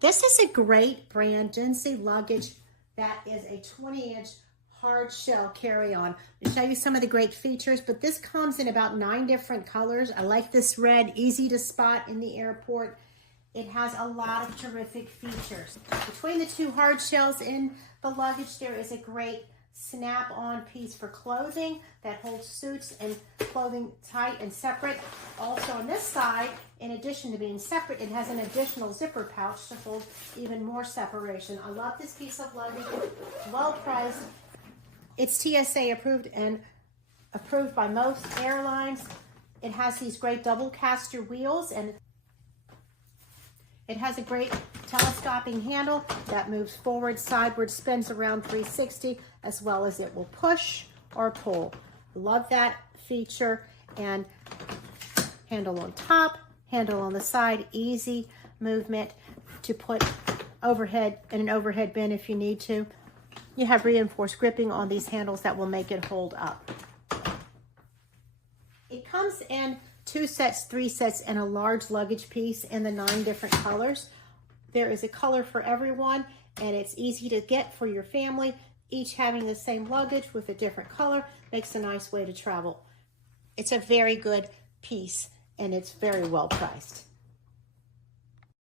This is a great brand, Jinsey Luggage. That is a 20-inch hard shell carry-on. I'll show you some of the great features, but this comes in about 9 different colors. I like this red, easy to spot in the airport. It has a lot of terrific features. Between the 2 hard shells in the luggage, there is a great snap-on piece for clothing that holds suits and clothing tight and separate. Also on this side, in addition to being separate, it has an additional zipper pouch to hold even more separation. I love this piece of luggage. Well priced. It's TSA approved and approved by most airlines. It has these great double caster wheels, and it has a great telescoping handle that moves forward, sideward, spins around 360, as well as it will push or pull. Love that feature. And handle on top, handle on the side, easy movement to put overhead in an overhead bin if you need to. You have reinforced gripping on these handles that will make it hold up. It comes in 2 sets, 3 sets, and a large luggage piece in the 9 different colors. There is a color for everyone, and it's easy to get for your family. Each having the same luggage with a different color makes a nice way to travel. It's a very good piece, and it's very well priced.